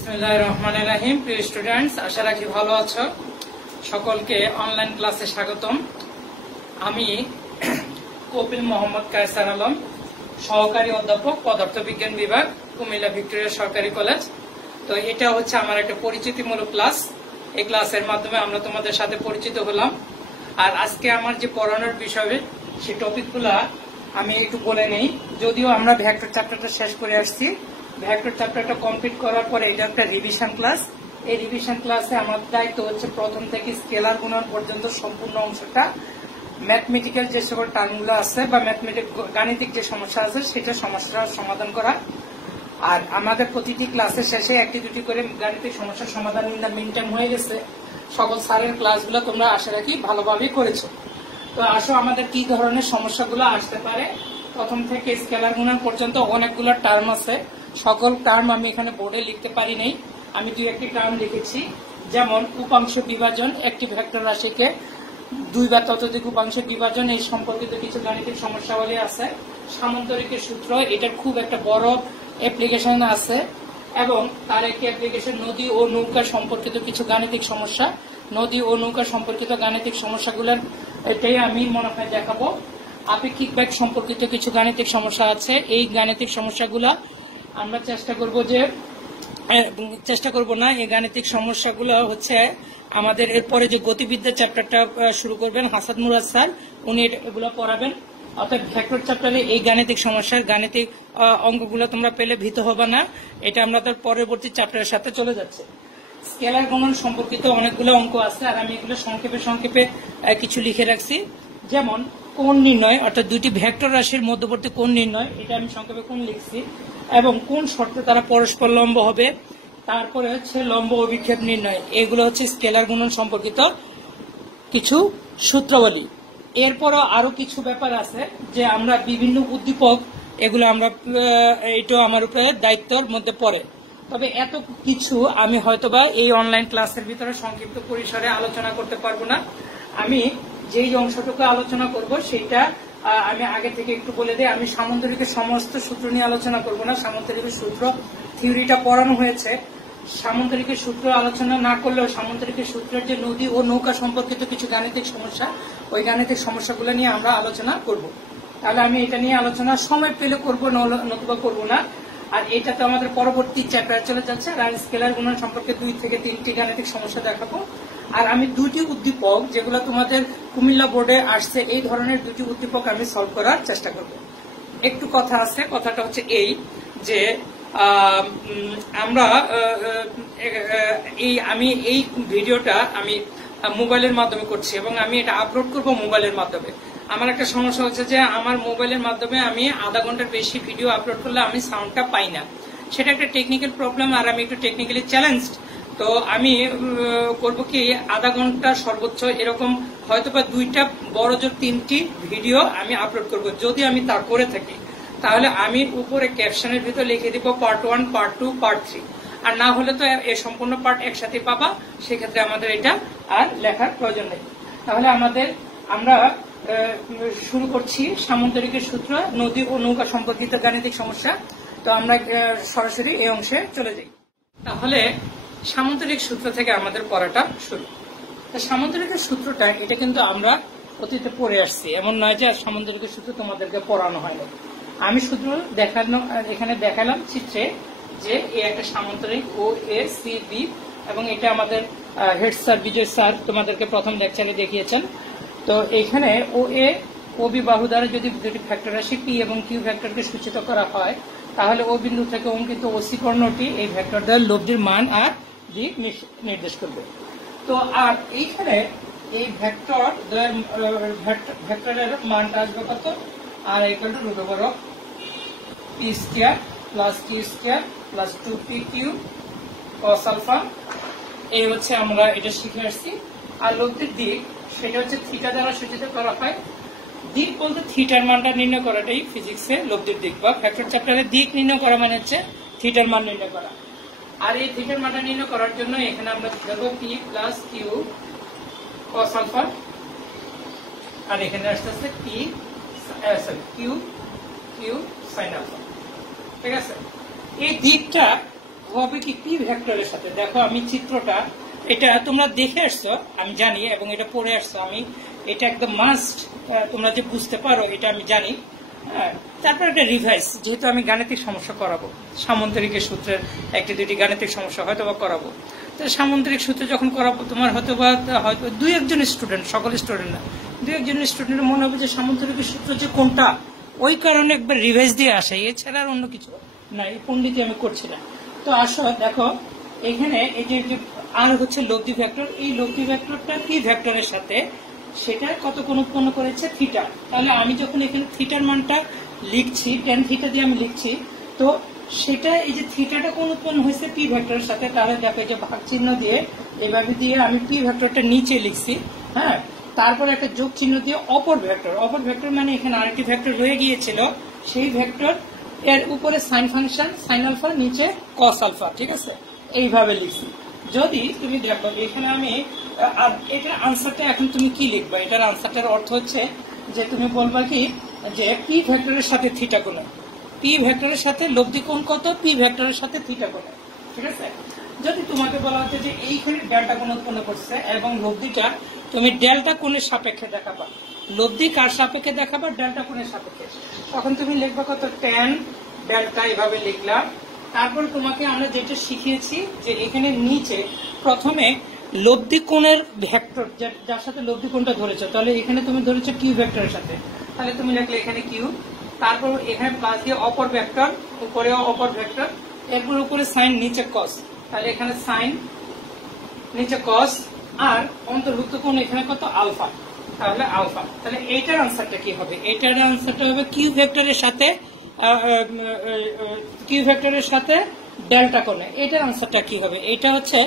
বিসমিল্লাহির রহমানির রহিম। প্রিয় স্টুডেন্টস, আশা রাখি ভালো আছো। সকলকে অনলাইন ক্লাসে স্বাগতম। আমি কপিল মোহাম্মদ কায়সার আলম, সহকারী অধ্যাপক, পদার্থবিজ্ঞান বিভাগ, কুমিল্লা ভিক্টোরিয়া সরকারি কলেজ। তো এটা হচ্ছে আমার একটা পরিচিতিমূলক ক্লাস। এই ক্লাসের মাধ্যমে আমরা তোমাদের সাথে পরিচিত হলাম। আর আজকে আমার যে পড়ানোর বিষয়, সেই টপিকগুলা আমি একটু বলে নেই। যদিও আমরা ভেক্টর চ্যাপ্টারটা শেষ করে আসছি, ভেক্টর চ্যাপ্টারটা কমপ্লিট করার পরে এটা একটা রিভিশন ক্লাস। এই রিভিশন ক্লাসে আমার দায়িত্ব হচ্ছে প্রথম থেকে স্কেলার গুণন পর্যন্ত সম্পূর্ণ অংশটা ম্যাথমেটিক্যাল যে সকল টার্মগুলো আছে বা গাণিতিক যে সমস্যা আছে সেটা সমস্যার সমাধান করা। আর আমাদের প্রতিটি ক্লাসের শেষে একটি দুটি করে গাণিতিক সমস্যার সমাধান ইন দ্য মিন টাইম হয়ে গেছে। সকল স্যারের ক্লাসগুলো তোমরা আশা রাখি ভালোভাবেই করেছো। তো আসো আমাদের কি ধরনের সমস্যাগুলো আসতে পারে। প্রথম থেকে স্কেলার গুণন পর্যন্ত অনেকগুলো টার্ম আছে। সকল টার্ম আমি এখানে বোর্ডে লিখতে পারি নাই, আমি দুই একটি টার্ম লিখেছি। যেমন উপাংশ বিভাজন, একটি ভেক্টর রাশিকে দুই বা ততোধিক উপাংশে বিভাজন, এই সম্পর্কিত কিছু গাণিতিক সমস্যাবলী আছে। সামান্তরিকের সূত্র, এটার খুব একটা বড় অ্যাপ্লিকেশন আছে। এবং তার একটি অ্যাপ্লিকেশন নদী ও নৌকা সম্পর্কিত কিছু গাণিতিক সমস্যা। নদী ও নৌকা সম্পর্কিত গাণিতিক সমস্যাগুলোর এটাই আমি মনে হয় দেখাবো। আপেক্ষিক বেগ সম্পর্কিত কিছু গাণিতিক সমস্যা আছে। এই গাণিতিক সমস্যাগুলা আমরা চেষ্টা করব না। এই গাণিতিক সমস্যাগুলো হচ্ছে আমাদের এরপরে যে গতিবিদ্যা চ্যাপ্টারটা শুরু করবেন হাসান মুরাদ স্যার, উনি এগুলো পড়াবেন। অর্থাৎ ভেক্টর চ্যাপ্টারে এই গাণিতিক সমস্যার গাণিতিক অঙ্কগুলো তোমরা পেলে ভীত হবে না। এটা আমরা তার পরবর্তী চ্যাপ্টারের সাথে চলে যাচ্ছে। স্কেলার গুণন সম্পর্কিত অনেকগুলো অঙ্ক আছে, আর আমি এগুলো সংক্ষেপে কিছু লিখে রাখছি। যেমন কোণ নির্ণয়, অর্থাৎ দুইটি ভেক্টর রাশির মধ্যবর্তী কোণ নির্ণয়, এটা আমি সংক্ষেপে কোণ লিখছি। এবং কোন শর্তে তারা পরস্পর লম্ব হবে। তারপরে হচ্ছে লম্ব অভিক্ষেপ নির্ণয়। এগুলো হচ্ছে স্কেলার গুণন সম্পর্কিত কিছু সূত্রাবলী। এরপরও আরো কিছু ব্যাপার আছে যে আমরা বিভিন্ন উদ্দীপক, এগুলো আমরা এইটাও আমার উপরে দায়িত্বের মধ্যে পড়ে। তবে এত কিছু আমি হয়তোবা এই অনলাইন ক্লাসের ভিতরে সংক্ষিপ্ত পরিসরে আলোচনা করতে পারবো না। আমি যেই অংশটুকু আলোচনা করব সেইটা আমি আগে থেকে একটু বলে দিই। আমি সামান্তরিকের সমস্ত সূত্র নিয়ে আলোচনা করব না। সামান্তরিকের সূত্র থিওরিটা পড়ানো হয়েছে। সামান্তরিকের সূত্র আলোচনা না করলেও সামান্তরিকের সূত্রের যে নদী ও নৌকা সম্পর্কিত কিছু গাণিতিক সমস্যা, ওই গাণিতিক সমস্যাগুলো নিয়ে আমরা আলোচনা করব। তাহলে আমি এটা নিয়ে আলোচনা সময় পেলে করবো, নতুবা করবো না। আর এটা তো আমাদের পরবর্তী চ্যাপ্টার চলে যাচ্ছে। আর স্কেলার গুণন সম্পর্কে 2 থেকে 3টি গাণিতিক সমস্যা দেখাবো। আর আমি 2টি উদ্দীপক, যেগুলো তোমাদের কুমিল্লা বোর্ডে আসছে, এই ধরনের 2টি উদ্দীপক আমি সলভ করার চেষ্টা করব। একটু কথা আছে, কথাটা হচ্ছে এই যে আমরা আমি এই ভিডিওটা আমি মোবাইলের মাধ্যমে করছি এবং আমি এটা আপলোড করব মোবাইলের মাধ্যমে। আমার একটা সমস্যা হচ্ছে যে আমার মোবাইলের মাধ্যমে আমি আধা ঘন্টার বেশি ভিডিও আপলোড করলে আমি সাউন্ডটা পাই না। সেটা একটা টেকনিক্যাল প্রবলেম, আর আমি একটু টেকনিক্যালি চ্যালেঞ্জড। তো আমি করব কি, আধা ঘন্টা সর্বোচ্চ এরকম হয়তোবা 2টা বড় জোর 3টি ভিডিও আমি আপলোড করব। যদি আমি তা করে থাকি তাহলে আমি উপরে ক্যাপশনের ভিতর লিখে দিব পার্ট 1, পার্ট 2, পার্ট 3। আর না হলে তো এই সম্পূর্ণ পার্ট একসাথে পাবা, সেক্ষেত্রে আমাদের এটা আর লেখার প্রয়োজন নেই। তাহলে আমরা শুরু করছি সামান্তরিকের সূত্র, নদী ও নৌকা সম্পর্কিত গাণিতিক সমস্যা। তো আমরা সরাসরি এই অংশে চলে যাই। তাহলে সামান্তরিক সূত্র থেকে আমাদের পড়াটা শুরু। সামান্তরিকের সূত্রটা এটা কিন্তু আমরা অতীতে পড়ে আসছি, এমন নয় যে সামান্তরিকের সূত্র তোমাদেরকে পড়ানো হয়নি। আমি সূত্র এখানে দেখালাম চিত্রে যে এই একটা সামান্তরিক ও এ সি বি, এবং এটা আমাদের হেড স্যার বিজয় স্যার তোমাদেরকে প্রথম লেকচারে দেখিয়েছেন। তো এখানে ও বি বাহু দ্বারা যদি দুটি ভেক্টর রাশি পি এবং কিউ ভেক্টরকে সূচিত করা হয়, তাহলে ও বিন্দু থেকে অঙ্কিত ওসি কর্ণটি এই ভেক্টর দ্বারা লব্ধির মান আর দিক নির্দেশ করবে। তো আর এইখানে এই ভেক্টরের মানটা আসবে কত, আর equal to root over of p square plus Q square plus 2p q cos alpha. এই হচ্ছে আমরা এটা শিখে আসছি। আর লব্ধির দিক সেটা হচ্ছে থিটা দ্বারা সূচিত করা হয়। দিক বলতে থিটার মানটা নির্ণয় করাটাই ফিজিক্সে লব্ধির দিক, বা ভেক্টর চ্যাপ্টারে দিক নির্ণয় করা মানে হচ্ছে থিটার মান নির্ণয় করা। আর এই থিটার মানটা নির্ণয় করার জন্য এখানে আমরা দেবো p plus q cos alpha, আর এখানে আসতে পি কিউ sin আলফা। ঠিক আছে, এই দিকটা হবে কি পি ভেক্টরের সাথে। দেখো আমি চিত্রটা, এটা তোমরা দেখে আসছো আমি জানি, এবং এটা পড়ে আসছো আমি, এটা একদম মাস্ট তোমরা যে বুঝতে পারো এটা আমি জানি। হ্যাঁ, তারপর একটা রিভাইস, যেহেতু আমি গাণিতিক সমস্যা করাবো, সামন্তরিকের সূত্রের একটি দুটি গাণিতিক সমস্যা হয়তো বা করাবো। তো সামন্তরিক সূত্র যখন করাবো তোমার হয়তো দুই একজন স্টুডেন্ট, সকল স্টুডেন্ট না, দুই একজন স্টুডেন্টের মনে হবে যে সামন্তরিকের সূত্র যে কোনটা, ওই কারণে একবার রিভাইস দিয়ে আসে, এছাড়া আর অন্য কিছু না, এই পণ্ডিতি আমি করছি না। তো আসো দেখো এখানে এই যে আর হচ্ছে লব্ধি ভেক্টর, এই লব্ধি ভেক্টরটা পি ভেক্টরের সাথে সেটা কত কোণ উৎপন্ন করেছে থিটা। তাহলে আমি যখন এখানে থিটার মানটা লিখছি, টেন থিটা দিয়ে আমি লিখছি, তো সেটা এই যে থিটাটা কোণ উৎপন্ন হয়েছে পি ভেক্টরের সাথে, তাহলে দেখো এই যে ভাগ চিহ্ন দিয়ে এভাবে দিয়ে আমি পি ভেক্টরটা নিচে লিখছি। হ্যাঁ, তারপর একটা যোগ চিহ্ন দিয়ে অপর ভেক্টর, অপর ভেক্টর মানে এখানে আরেকটি ভেক্টর রয়ে গিয়েছিল, সেই ভেক্টর এর উপরে সাইন ফাংশন সাইন আলফা, নিচে কস আলফা, ঠিক আছে, এইভাবে লিখছি। যদি তুমি দেখো এখানে আমি এটার আনসারটা এখন তুমি কি লিখবা, এটার আনসারটার অর্থ হচ্ছে যে তুমি বলবা কি যে পি ভেক্টরের সাথে থিটা কোণ, পি ভেক্টরের সাথে লব্ধি কোণ কত, পি ভেক্টরের সাথে থিটা কোণ, ঠিক আছে। যদি তোমাকে বলা হচ্ছে যে এইখানে ডেল্টা কোণ উৎপন্ন করছে এবং লব্ধিটা তুমি ডেল্টা কোণের সাপেক্ষে দেখাবা, লব্ধি কার সাপেক্ষে দেখাবা, ডেল্টা কোণের সাপেক্ষে, তখন তুমি লিখবা কত ট্যান ডেল্টা, এভাবে লিখলাম। তারপর তোমাকে আমরা যেটা শিখিয়েছি যে এখানে নিচে প্রথমে লব্ধি কোণের ভেক্টর, যার সাথে লব্ধি কোণটা ধরেছো, তাহলে এখানে তুমি ধরেছো কিউ ভেক্টরের সাথে, তাহলে তুমি লিখলে এখানে কিউ, তারপর এখানে প্লাস দিয়ে অপর ভেক্টর, উপরেও অপর ভেক্টর, এরপর উপরে সাইন, নিচে কস, তাহলে এখানে সাইন, নিচে কস, আর অন্তর্ভুক্ত কোণ এখানে কত আলফা, তাহলে আলফা। তাহলে এইটার আনসারটা কি হবে, এইটার আনসারটা হবে কিউ ভেক্টরের সাথে কিউ ভেক্টরের সাথে ডেল্টা কোণে। এটার আনসারটা কি হবে, এটা হচ্ছে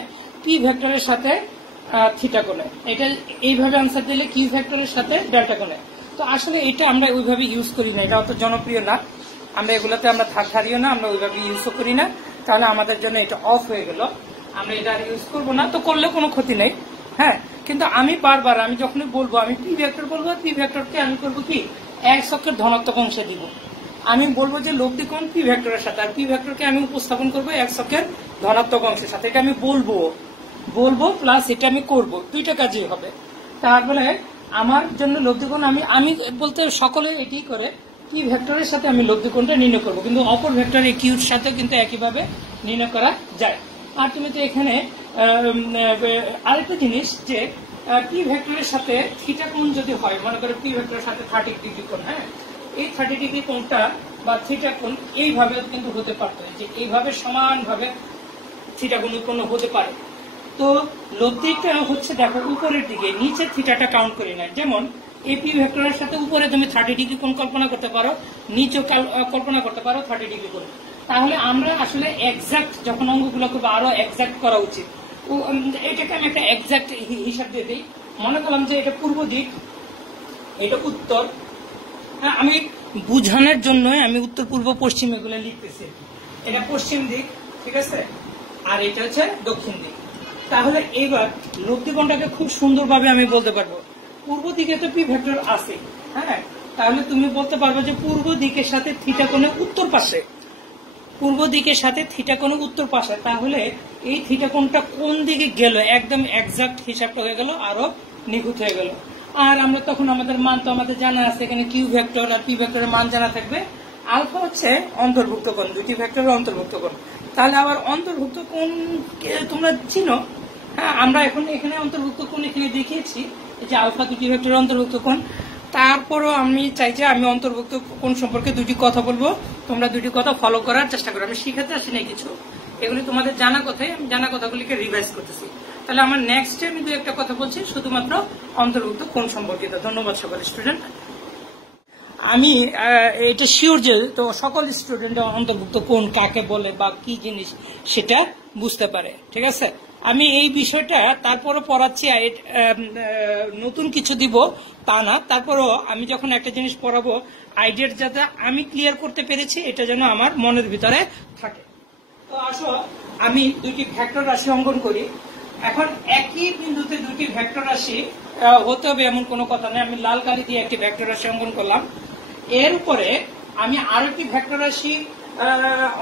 পি ভেক্টরের সাথে থিটা কোণে। এটা এইভাবে আনসার দিলে কিউ ভেক্টরের সাথে ডেল্টা কোণে। তো আসলে এটা আমরা ওইভাবে ইউজ করি না, এটা অত জনপ্রিয় না, আমরা এগুলোতে আমরা ধার ধারিও না, আমরা ওইভাবে ইউজও করি না, তাহলে আমাদের জন্য এটা অফ হয়ে গেল, আমরা এটা আর ইউজ করবো না। তো করলে কোনো ক্ষতি নেই, হ্যাঁ, কিন্তু আমি বারবার আমি যখনই বলবো আমি পি ভেক্টর বলবো, পি ভেক্টরকে আমি করবো কি এক অক্ষের ধনাত্মক অংশে দিব, আমি বলবো যে লব্ধি কোণ পি ভেক্টরের সাথে, আর পি ভেক্টরকে আমি উপস্থাপন করবো এক অক্ষের ধনাত্মক অংশের সাথে, এটা আমি বলবো প্লাস এটা আমি করবো, দুইটা কাজই হবে। তারপরে আমার জন্য লব্ধি কোণ আমি বলতে সকলে এটি করে পি ভেক্টরের সাথে আমি লব্ধি কোণটা নির্ণয় করবো, কিন্তু অপর ভেক্টর এই কিউর সাথে কিন্তু একইভাবে নির্ণয় করা যায়। আর তুমি তো এখানে আরেকটা জিনিস যে পি ভেক্টরের সাথে থিটা কোণ যদি হয়, মনে করে পি ভেক্টরের সাথে 30 ডিগ্রি কোণ, হ্যাঁ, এই 30 ডিগ্রি কোণটা বা থিটা কোণ এইভাবে কিন্তু হতে পারত, যে এইভাবে সমানভাবে থিটা কোণ উৎপন্ন হতে পারে। তো লব্ধিটা হচ্ছে দেখো উপরের দিকে, নিচে থিটাটা কাউন্ট করি না, যেমন এই পি ভেক্টরের সাথে উপরে তুমি 30 ডিগ্রি কোণ কল্পনা করতে পারো, নিচে কল্পনা করতে পারো 30 ডিগ্রি কোণ। তাহলে আমরা আসলে এক্সাক্ট যখন অঙ্কগুলো করবো আরো এক্সাক্ট করা উচিত। এটাকে আমি একটা এক্সাক্ট হিসাব দিয়ে দিই, মনে করলাম যে এটা পূর্ব দিক, এটা উত্তর, আমি বুঝানোর জন্য আমি উত্তর পূর্ব পশ্চিম এগুলো লিখতেছি, এটা পশ্চিম দিক, ঠিক আছে, আর এটা হচ্ছে দক্ষিণ দিক। তাহলে এবার লব্ধি কোণটাকে খুব সুন্দরভাবে আমি বলতে পারবো, পূর্ব দিকে তো পি ভেক্টর আছে, হ্যাঁ, তাহলে তুমি বলতে পারবে যে পূর্ব দিকের সাথে থিটা কোণে উত্তর পাশে, পূর্ব দিকের সাথে থিটা কোণে উত্তর পাশে, তাহলে এই থিটা কোণটা কোন দিকে গেল একদম এক্সাক্ট হিসাবটা হয়ে গেল, আরো নিখুঁত হয়ে গেল। আর আমরা তখন আমাদের মান তো আমাদের জানা আছে, এখানে কিউ ভেক্টর আর পি ভেক্টরের মান জানা থাকবে, আলফা হচ্ছে অন্তর্ভুক্ত কোণ, দুটি ভেক্টরের অন্তর্ভুক্ত কোণ। তাহলে আবার অন্তর্ভুক্ত কোণ তোমরা চিনো, হ্যাঁ, আমরা এখন এখানে অন্তর্ভুক্ত কোণ এখানে দেখিয়েছি যে আলফা দুটি ভেক্টরের অন্তর্ভুক্ত কোণ। তারপরও আমি চাই যে আমি অন্তর্ভুক্ত কোণ সম্পর্কে দুটি কথা বলবো, তোমরা দুটি কথা ফলো করার চেষ্টা করো। আমি শিখাতে আসি না কিছু, এগুলি তোমাদের জানা কথাই, আমি জানা কথাগুলিকে রিভাইজ করতেছি। তাহলে আমার নেক্সটে আমি দু একটা কথা বলছি শুধুমাত্র অন্তর্ভুক্ত কোণ সম্পর্কিত। ধন্যবাদ সকল স্টুডেন্ট। আমি এটা শিওর যে তো সকল স্টুডেন্ট অন্তর্ভুক্ত কোণ কাকে বলে বা কি জিনিস সেটা বুঝতে পারে, ঠিক আছে। আমি এই বিষয়টা তারপরও পড়াচ্ছি, নতুন কিছু দিব তা না, তারপরও আমি যখন একটা জিনিস পড়াবো আইডিয়াটা যাতে আমি ক্লিয়ার করতে পেরেছি এটা যেন আমার মনের ভিতরে থাকে। তো আসো আমি দুটি ভেক্টর রাশি অঙ্কন করি। এখন একই বিন্দুতে দুটি ভেক্টর রাশি হতে হবে এমন কোনো কথা নেই, আমি লাল কালি দিয়ে একটি ভেক্টর রাশি অঙ্কন করলাম, এর উপরে আমি আরেকটি ভেক্টর রাশি,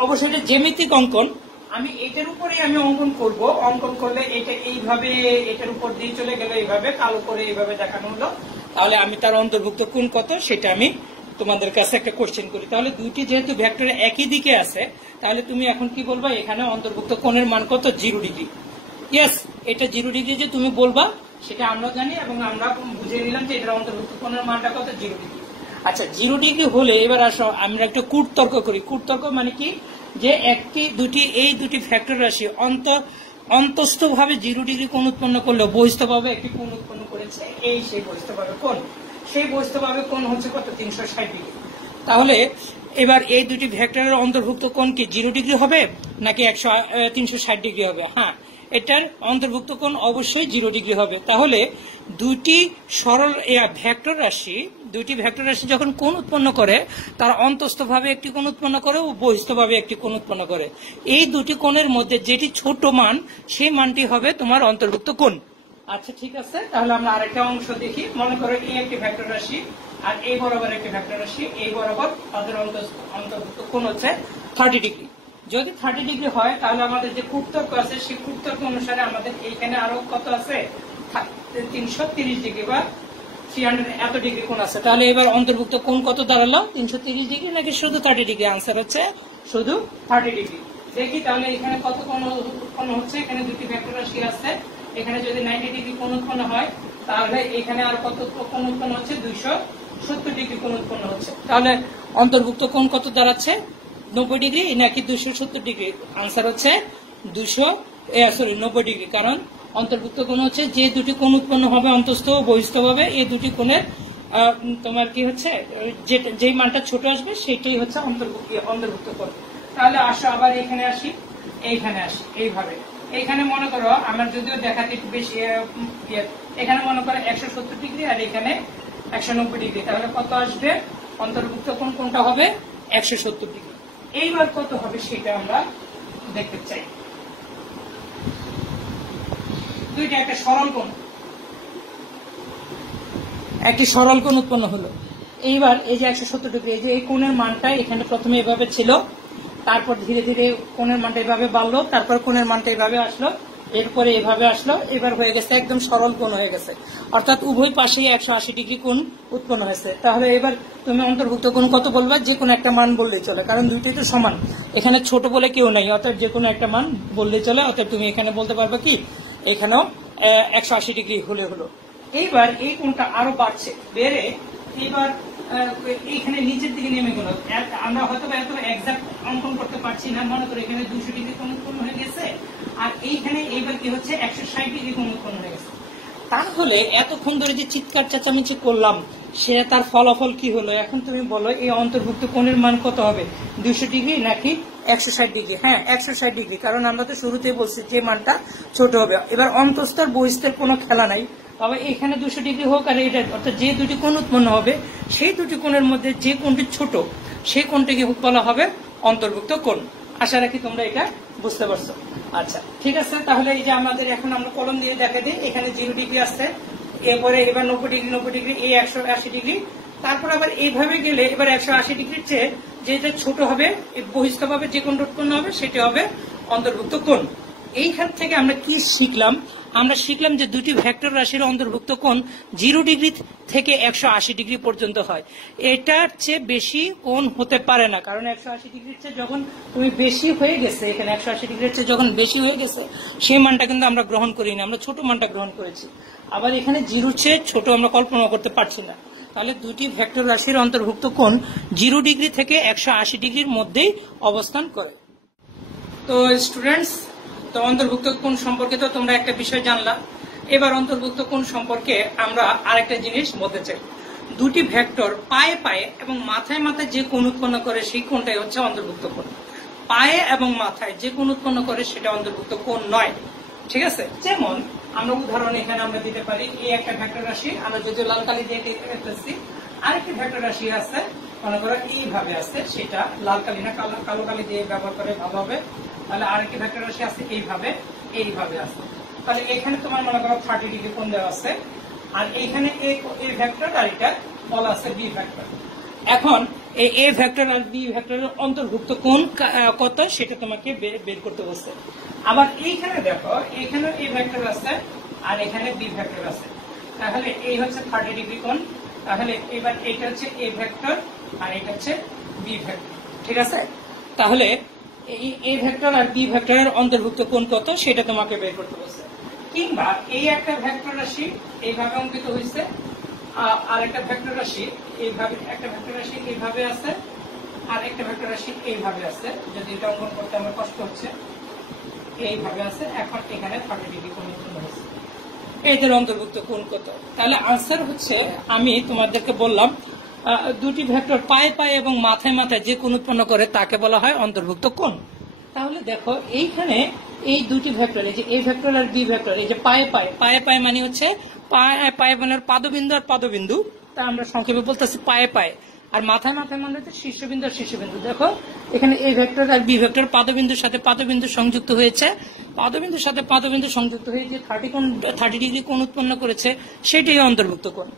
অবশ্যই জ্যামিতিক অঙ্কন, আমি এটার উপরে আমি অঙ্কন করব, অঙ্কন করলে এটা এইভাবে এটার উপর দিয়ে চলে গেল, এইভাবে কালো করে এইভাবে দেখানো হলো, তাহলে আমি তার অন্তর্ভুক্ত কোণ কত সেটা আমি তোমাদের কাছে একটা কোশ্চেন করি। তাহলে দুইটি যেহেতু ভেক্টর একই দিকে আছে, তাহলে তুমি এখন কি বলবা, এখানে অন্তর্ভুক্ত কোণের মান কত, 0 ডিগ্রি। ইয়েস, এটা 0 ডিগ্রি যে তুমি বলবা সেটা আমরা জানি এবং আমরা বুঝে নিলাম যে এটার অন্তর্ভুক্ত কোণের মানটা কত, 0 ডিগ্রি। আচ্ছা, 0 ডিগ্রি হলে এবার আসো আমরা একটা কূটতর্ক করি। কূটতর্ক মানে কি, যে এই দুটি ভেক্টর রাশি অন্তস্থভাবে 0 ডিগ্রি কোণ উৎপন্ন করলে বহিস্থভাবে একটি কোণ উৎপন্ন করেছে, এই সেই বহিস্থভাবে কোণ। সেই বহিস্থভাবে কোণ হচ্ছে কত, 360 ডিগ্রি। তাহলে এবার এই দুটি ভেক্টরের অন্তর্ভুক্ত কোণ কি 0 ডিগ্রি হবে নাকি 360 ডিগ্রি হবে? হ্যাঁ, এটার অন্তর্ভুক্ত কোণ অবশ্যই 0 ডিগ্রি হবে। তাহলে দুটি সরল ভেক্টর রাশি যখন কোণ উৎপন্ন করে, তার অন্তস্থভাবে একটি কোণ উৎপন্ন করে ও বহিস্থভাবে একটি কোণ উৎপন্ন করে। এই দুটি কোণের মধ্যে যেটি ছোট মান, সেই মানটি হবে তোমার অন্তর্ভুক্ত কোণ। আচ্ছা, ঠিক আছে, তাহলে আমরা আরেকটা অংশ দেখি। মনে করো এই একটি ভেক্টর রাশি আর এই বরাবর একটি ভেক্টর রাশি, এই বরাবর তাদের অন্তর্ভুক্ত কোণ হচ্ছে 30 ডিগ্রি। যদি 30 ডিগ্রি হয়, তাহলে আমাদের যে কূটতর্ক আছে সেই কূটতর্ক অনুসারে আমাদের এইখানে আরো কত আছে, 330 ডিগ্রি বা 300 এত ডিগ্রি কোণ আছে। তাহলে এবার অন্তর্ভুক্ত কোণ কত দাঁড়ালো, 330 ডিগ্রি নাকি শুধু 30 ডিগ্রি? আনসার হচ্ছে শুধু 30 ডিগ্রি। দেখি তাহলে এখানে কত কোণ উৎপন্ন হচ্ছে। এখানে দুটি ভেক্টর রাশি আছে, এখানে যদি 90 ডিগ্রি কোণ উৎপন্ন হয়, তাহলে এখানে আর কত কোণ উৎপন্ন হচ্ছে, 270 ডিগ্রি কোণ উৎপন্ন হচ্ছে। তাহলে অন্তর্ভুক্ত কোণ কত দাঁড়াচ্ছে, 90 ডিগ্রি নাকি 270 ডিগ্রি? আনসার হচ্ছে 90 ডিগ্রি। কারণ অন্তর্ভুক্ত কোণ হচ্ছে যে দুটি কোণ উৎপন্ন হবে অন্তস্থ ও বহিস্থভাবে, এই দুটি কোণের তোমার কি হচ্ছে, যেই মানটা ছোট আসবে সেটাই হচ্ছে অন্তর্ভুক্ত কোণ। তাহলে আসো আবার এখানে আসি, এইখানে আসি, এইভাবে। এখানে মনে করো আমার যদিও দেখাতে একটু বেশি, এখানে মনে করো 170 ডিগ্রি আর এখানে 190 ডিগ্রি, তাহলে কত আসবে, অন্তর্ভুক্ত কোণ কোনটা হবে, 170 ডিগ্রি। এইবার কত হবে সেটা আমরা দেখতে চাই। দুইটা একটা সরল কোণ উৎপন্ন হলো। এইবার এই যে 170 ডিগ্রি, এই যে এই কোণের মানটা এখানে প্রথমে এভাবে ছিল, তারপর ধীরে ধীরে কোণের মানটা এভাবে বাড়লো, তারপর কোণের মানটা এভাবে আসলো, এরপরে এভাবে আসলো, এবার হয়ে গেছে একদম সরল কোণ হয়ে গেছে, অর্থাৎ উভয় পাশেই 180 ডিগ্রি কোণ উৎপন্ন হয়েছে। তাহলে এবার তুমি অন্তর্ভুক্ত কোণ কত বলবা, যে কোনো একটা মান বললেই চলে, কারণ দুইটাই তো সমান, এখানে ছোট বলে কেউ নাই, অর্থাৎ যে কোনো একটা মান বললেই চলে। অর্থাৎ তুমি এখানে বলতে পারবে কি, এখানেও 180 ডিগ্রি হলে হলো। এইবার এই কোণটা আরো বাড়ছে, বেড়ে এবার এইখানে নিচের দিকে নেমে গেল। আমরা হয়তো এত এক্সাক্ট অঙ্কন করতে পারছি না, মনে করো এখানে 200 ডিগ্রি কোণ উৎপন্ন হয়ে গেছে, আর এইখানে এইবার কি হচ্ছে 160 ডিগ্রি কোণ উৎপন্ন হয়ে গেছে। তাহলে এতক্ষণ ধরে যে চিৎকার চেঁচামেচি করলাম, সেটা তার ফলাফল কি হলো? এখন তুমি বলো এই অন্তর্ভুক্ত কোণের মান কত হবে, 200 ডিগ্রি নাকি 160 ডিগ্রি? হ্যাঁ, 160 ডিগ্রি, কারণ আমরা তো শুরুতেই বলছি যে মানটা ছোট হবে। এবার অন্তঃস্থর বহিস্থের কোনো খেলা নাই, তবে এখানে 200 ডিগ্রি হোক আর এটা, অর্থাৎ যে দুটি কোণ উৎপন্ন হবে সেই দুটি কোণের মধ্যে যে কোণটি ছোট সেই কোণটিকে বলা হবে অন্তর্ভুক্ত কোণ। আশা রাখি তোমরা এটা বুঝতে পারছো। আচ্ছা, ঠিক আছে, তাহলে এই যে আমাদের এখন আমরা কলম দিয়ে দেখা দিই, এখানে 0 ডিগ্রি আসছে, এরপরে এবার 90 ডিগ্রি, এই 180 ডিগ্রি, তারপর আবার এইভাবে গেলে এবার 180 ডিগ্রির চেয়ে যেটা ছোট হবে, বহিস্থভাবে যে কোণটা উৎপন্ন হবে সেটা হবে অন্তর্ভুক্ত কোণ। এইখান থেকে আমরা কি শিখলাম? আমরা শিখলাম যে দুটি ভেক্টর রাশির অন্তর্ভুক্ত কোণ 0 ডিগ্রি থেকে 180 ডিগ্রি পর্যন্ত হয়। এটার চেয়ে বেশি কোণ হতে পারে না, কারণ 180 ডিগ্রির চেয়ে যখন তুমি বেশি হয়ে গেছে, এখানে 180 ডিগ্রির চেয়ে যখন বেশি হয়ে গেছে, সেই মানটা কিন্তু আমরা গ্রহণ করিনি, আমরা ছোট মানটা গ্রহণ করেছি। আবার এখানে 0 চেয়ে ছোট আমরা কল্পনা করতে পারছি না। তাহলে দুটি ভেক্টর রাশির অন্তর্ভুক্ত কোণ 0 ডিগ্রি থেকে 180 ডিগ্রির মধ্যেই অবস্থান করে। তো স্টুডেন্টস, তো অন্তর্ভুক্ত কোণ সম্পর্কে তো তোমরা একটা বিষয় জানলা। এবার অন্তর্ভুক্ত কোণ সম্পর্কে আমরা আরেকটা জিনিস বলতে চাই। দুটি ভেক্টর পায়ে পায়ে এবং মাথায় মাথায় যে কোণ উৎপন্ন করে সেই কোণটাই হচ্ছে অন্তর্ভুক্ত কোণ। পায়ে এবং মাথায় যে কোণ উৎপন্ন করে সেটা অন্তর্ভুক্ত কোণ নয়, ঠিক আছে? যেমন আমরা উদাহরণ এখানে আমরা দিতে পারি, এই একটা ভেক্টর রাশি, আমরা যদি লাল কালি দিয়ে দেখতেছি, আরেকটি ভেক্টর রাশি আছে, মনে করো এইভাবে আছে, সেটা লাল কালি না কালো কালি দিয়ে ব্যবহার করে ভালো হবে। তাহলে আরেকটি ভেক্টর রাশি আছে এইভাবে আছে, তাহলে এখানে তোমার মনে করো 30 ডিগ্রি কোণ দেওয়া আছে, আর এইখানে এই ভেক্টর আর এটা বলা আছে বি ভেক্টর। এখন এ ভেক্টর আর বি ভেক্টরের অন্তর্ভুক্ত কোণ কত সেটা তোমাকে বের করতে বলছে। আবার এইখানে দেখো, এখানে এ ভেক্টর আছে আর এখানে বি ভেক্টর আছে, তাহলে এই হচ্ছে 30 ডিগ্রি কোণ। তাহলে এবার এটা হচ্ছে এ ভেক্টর আর এটা হচ্ছে বি ভেক্টর, ঠিক আছে? তাহলে এই এ ভেক্টর আর বি ভেক্টরের অন্তর্ভুক্ত কোণ কত সেটা তোমাকে বের করতে বলছে। কিংবা এই একটা ভেক্টর রাশি এইভাবে অঙ্কিত হয়েছে, আর একটা ভেক্টর রাশি এইভাবে, একটা ভেক্টর রাশি এইভাবে আছে আর একটা ভেক্টর রাশি এইভাবে আছে। যদি এটা অঙ্কন করতে আমার কষ্ট হচ্ছে, এইভাবে আছে। এখন এখানে 30 ডিগ্রি কোণ উৎপন্ন হয়েছে, এদের অন্তর্ভুক্ত কোণ কত? তাহলে আনসার হচ্ছে, আমি তোমাদেরকে বললাম দুটি ভেক্টর পায়ে পায়ে এবং মাথায় মাথায় যে কোণ উৎপন্ন করে তাকে বলা হয় অন্তর্ভুক্ত কোণ। তাহলে দেখো এইখানে এই দুটি ভেক্টর, এই যে এ ভেক্টর আর বি ভেক্টর, এই যে পায়ে পায়ে, পায়ে পায়ে মানে হচ্ছে পায়ে মানে পাদবিন্দু আর পদবিন্দু, তা আমরা সংক্ষেপে বলতেছি পায়ে পায়ে। আর মাথায় মাথায় মানে হচ্ছে শীর্ষবিন্দু আর শীর্ষবিন্দু। দেখো এখানে এ ভেক্টর আর বি ভেক্টর পাদবিন্দুর সাথে পাদবিন্দু সংযুক্ত হয়েছে, পাদবিন্দুর সাথে পাদবিন্দু সংযুক্ত হয়ে যে 30 ডিগ্রি কোণ উৎপন্ন করেছে সেটাই অন্তর্ভুক্ত কোণ।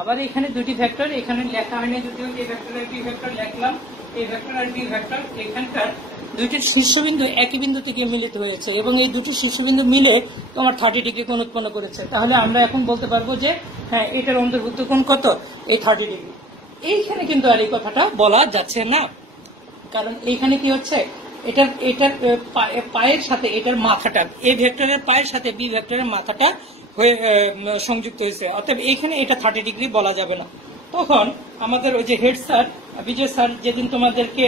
আবার এখানে দুটি ভেক্টর, এখানে লেখা হয়নি যদিও, এ ভেক্টর আর বি ভেক্টর লিখলাম, এ ভেক্টর আর বি ভেক্টর, এখানকার দুইটির শীর্ষবিন্দু একই বিন্দু থেকে মিলিত হয়েছে এবং এই দুটি শীর্ষবিন্দু মিলে তোমার 30 ডিগ্রি কোণ উৎপন্ন করেছে। তাহলে আমরা এখন বলতে পারবো যে হ্যাঁ, এটার অন্তর্ভুক্ত কোণ কত? এই 30 ডিগ্রি। এইখানে কিন্তু আর এই কথাটা বলা যাচ্ছে না, কারণ এইখানে কি হচ্ছে, এটার পায়ের সাথে এটার মাথাটা, এ ভেক্টরের পায়ের সাথে বি ভেক্টরের মাথাটা হয়ে সংযুক্ত হয়েছে, অতএব এইখানে এটা 30 ডিগ্রি বলা যাবে না। তখন আমাদের ওই যে হেড স্যার বিজয় স্যার যেদিন তোমাদেরকে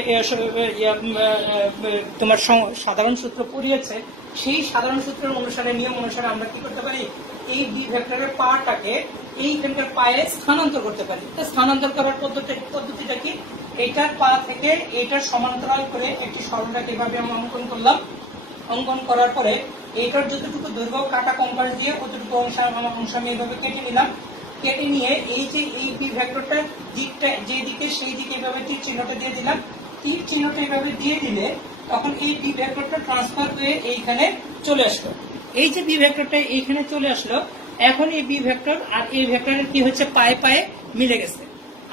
তোমার সাধারণ সূত্র পড়িয়েছে, সেই সাধারণ সূত্রের অনুসারে, নিয়ম অনুসারে আমরা কি করতে পারি, এই বি ভেক্টরের পাটাকে এইখানকার পায়ে স্থানান্তর করতে পারি। স্থানান্তর করার পদ্ধতিটা কি, এইটার পা থেকে এইটার সমান্তরাল করে একটি সরলরেখা এভাবে আমরা অঙ্কন করলাম। অঙ্কন করার পরে এইটার যতটুকু দৈর্ঘ্য কাটা কম্পাস দিয়ে অতটুকু অংশ আমি এইভাবে কেটে নিলাম। কেটে নিয়ে এই যে এই বি ভেক্টরটা দিকটা যে দিকে, সেই দিকে এইভাবে তীর চিহ্নটা দিয়ে দিলাম। তীর চিহ্নটা এইভাবে দিয়ে দিলে তখন এই বি ভেক্টরটা ট্রান্সফার হয়ে এইখানে চলে আসলো। এই যে বি ভেক্টরটা এইখানে চলে আসলো, এখন এই বি ভেক্টর আর এই ভেক্টরের কি হচ্ছে, পায়ে পায়ে মিলে গেছে।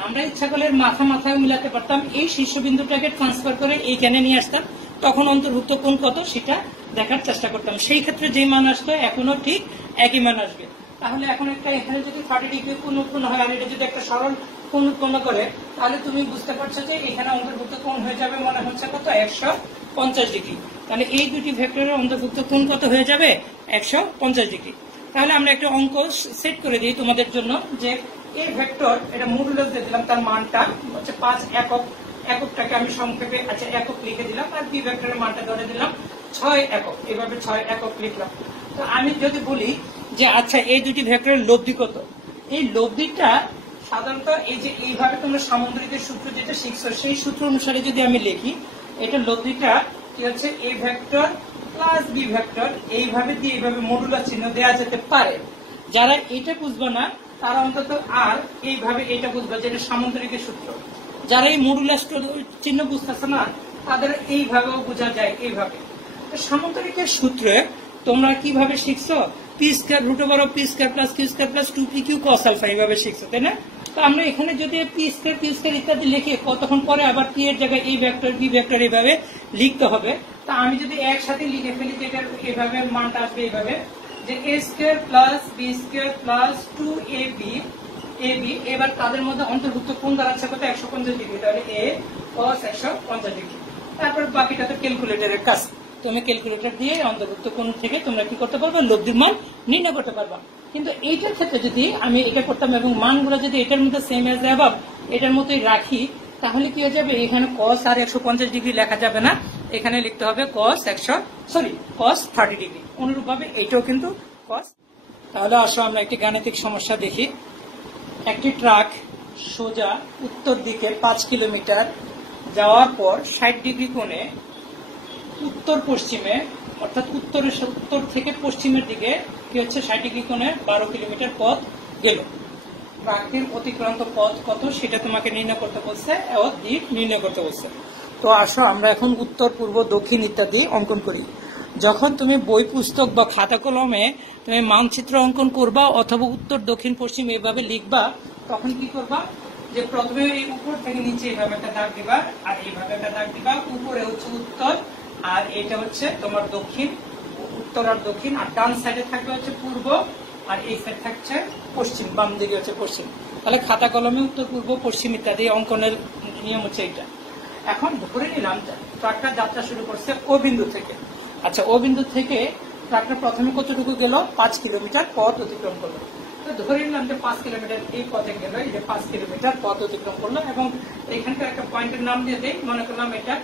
আমরা ইচ্ছা করলে মাথা মাথায় মিলাতে পারতাম, এই শীর্ষবিন্দুটাকে ট্রান্সফার করে এইখানে নিয়ে আসতাম, তখন অন্তর্ভুক্ত কোণ কত সেটা দেখার চেষ্টা করতাম। সেই ক্ষেত্রে যে মান আসতো এখনো ঠিক একই মান আসবে। তাহলে এখন একটা এখানে যদি 30 ডিগ্রি কোণ উৎপন্ন হয় আর এটা যদি একটা সরল কোণ উৎপন্ন করে, তাহলে তুমি বুঝতে পারছো যে এখানে অন্তর্ভুক্ত কোণ হয়ে যাবে মনে হচ্ছে কত, 150 ডিগ্রি। তাহলে এই দুটি ভেক্টরের অন্তর্ভুক্ত কোণ কত হয়ে যাবে, 150 ডিগ্রি। তাহলে আমরা একটা অঙ্ক সেট করে দিই তোমাদের জন্য, যে এই ভেক্টর, এটা মডুলাস দিয়ে দিলাম, তার মানটা হচ্ছে 5 একক। এককটাকে আমি সংক্ষেপে একক লিখে দিলাম, আর বি ভেক্টরের মানটা ধরে দিলাম 6 একক। এভাবে 6 একক লিখলাম। তো আমি যদি বলি যে আচ্ছা এই দুটি ভেক্টরের লব্ধি কত, এই লব্ধিটা সাধারণত এই যে এইভাবে তোমরা সামুদ্রিকের সূত্র যেটা শিখছো সেই সূত্র অনুসারে যদি আমি লিখি, এটা লব্ধিটা কি হচ্ছে, A vector plus B vector, এইভাবে দিয়ে এইভাবে মডুলাস চিহ্ন দেওয়া যেতে পারে। যারা এটা বুঝবে না তারা অন্তত আর এইভাবে এটা বুঝবে যেটা সামুদ্রিকের সূত্র। যারা এই মডুলাস চিহ্ন বুঝতেছে না তাদের এইভাবেও বোঝা যায়, এইভাবে। সামুদ্রিকের সূত্রে তোমরা কিভাবে শিখছো, p square root over of p square plus Q square plus 2p Q cos alpha, এইভাবে শিখছো, তাই না? তো আমরা এখানে যদি পি স্কয়ার কিউ স্কয়ার ইত্যাদি লিখে কতক্ষণ পরে আবার পি এর জায়গায় এই ভেক্টর বি ভেক্টর এইভাবে লিখতে হবে। তা আমি যদি একসাথে লিখে ফেলি যেটা এইভাবে মানটা আসবে, এইভাবে যে a square plus b square plus 2ab, এবার তাদের মধ্যে অন্তর্ভুক্ত কোণ দাঁড়াচ্ছে কত, 150 ডিগ্রি। তাহলে এ cos 150 ডিগ্রি। তারপর বাকিটা তো ক্যালকুলেটরের কাজ, তুমি ক্যালকুলেটর দিয়ে অন্তর্ভুক্ত কোণ থেকে তোমরা কি করতে পারবে, লব্ধির মান নির্ণয় করতে পারবা। কিন্তু এইটার ক্ষেত্রে যদি আমি এটা করতাম এবং মানগুলো যদি এটার মধ্যে সেম এজ অ্যাবাভ এটার মতোই রাখি, তাহলে কি হয়ে যাবে, এখানে cos আর 150 ডিগ্রি লেখা যাবে না, এখানে লিখতে হবে cos 30 ডিগ্রি। অনুরূপভাবে এইটাও কিন্তু cos। তাহলে আসো আমরা একটি গাণিতিক সমস্যা দেখি। একটি ট্রাক সোজা উত্তর দিকে 5 কিলোমিটার যাওয়ার পর 60 ডিগ্রি কোণে উত্তর পশ্চিমে, অর্থাৎ উত্তর থেকে পশ্চিমের দিকে কি হচ্ছে 60 ডিগ্রি কোণে 12 কিলোমিটার পথ গেল। ট্রাকটির অতিক্রান্ত পথ কত সেটা তোমাকে নির্ণয় করতে বলছে, এবং দিক নির্ণয় করতে বলছে। তো আসো আমরা এখন উত্তর পূর্ব দক্ষিণ ইত্যাদি অঙ্কন করি। যখন তুমি বই পুস্তক বা খাতা কলমে তুমি মানচিত্র অঙ্কন করবা অথবা উত্তর দক্ষিণ পশ্চিম এভাবে লিখবা, তখন কি করবা, যে প্রথমে এই উপর থেকে নিচে এইভাবে একটা দাগ দিবা, আর এইভাবে একটা দাগ দিবা। উপরে হচ্ছে উত্তর, আর এটা হচ্ছে তোমার দক্ষিণ, উত্তর আর দক্ষিণ, আর ডান সাইডে থাকবে হচ্ছে পূর্ব, আর এই সাইড থাকছে পশ্চিম, বাম দিকে হচ্ছে পশ্চিম। তাহলে খাতা কলমে উত্তর, পূর্ব, পশ্চিম ইত্যাদি অঙ্কনের নিয়ম হচ্ছে এইটা। এখন ধরে নিলাম ট্রাক্টর যাত্রা শুরু করছে ও বিন্দু থেকে। আচ্ছা, ও বিন্দু থেকে ট্রাক্টর প্রথমে কতটুকু গেল? 5 কিলোমিটার পথ অতিক্রম করলো। তো ধরে নিলাম যে 5 কিলোমিটার এই পথে গেল, এই যে 5 কিলোমিটার পথ অতিক্রম করলো, এবং এখানকার একটা পয়েন্টের নাম দিয়ে দেই, মনে করলাম এটা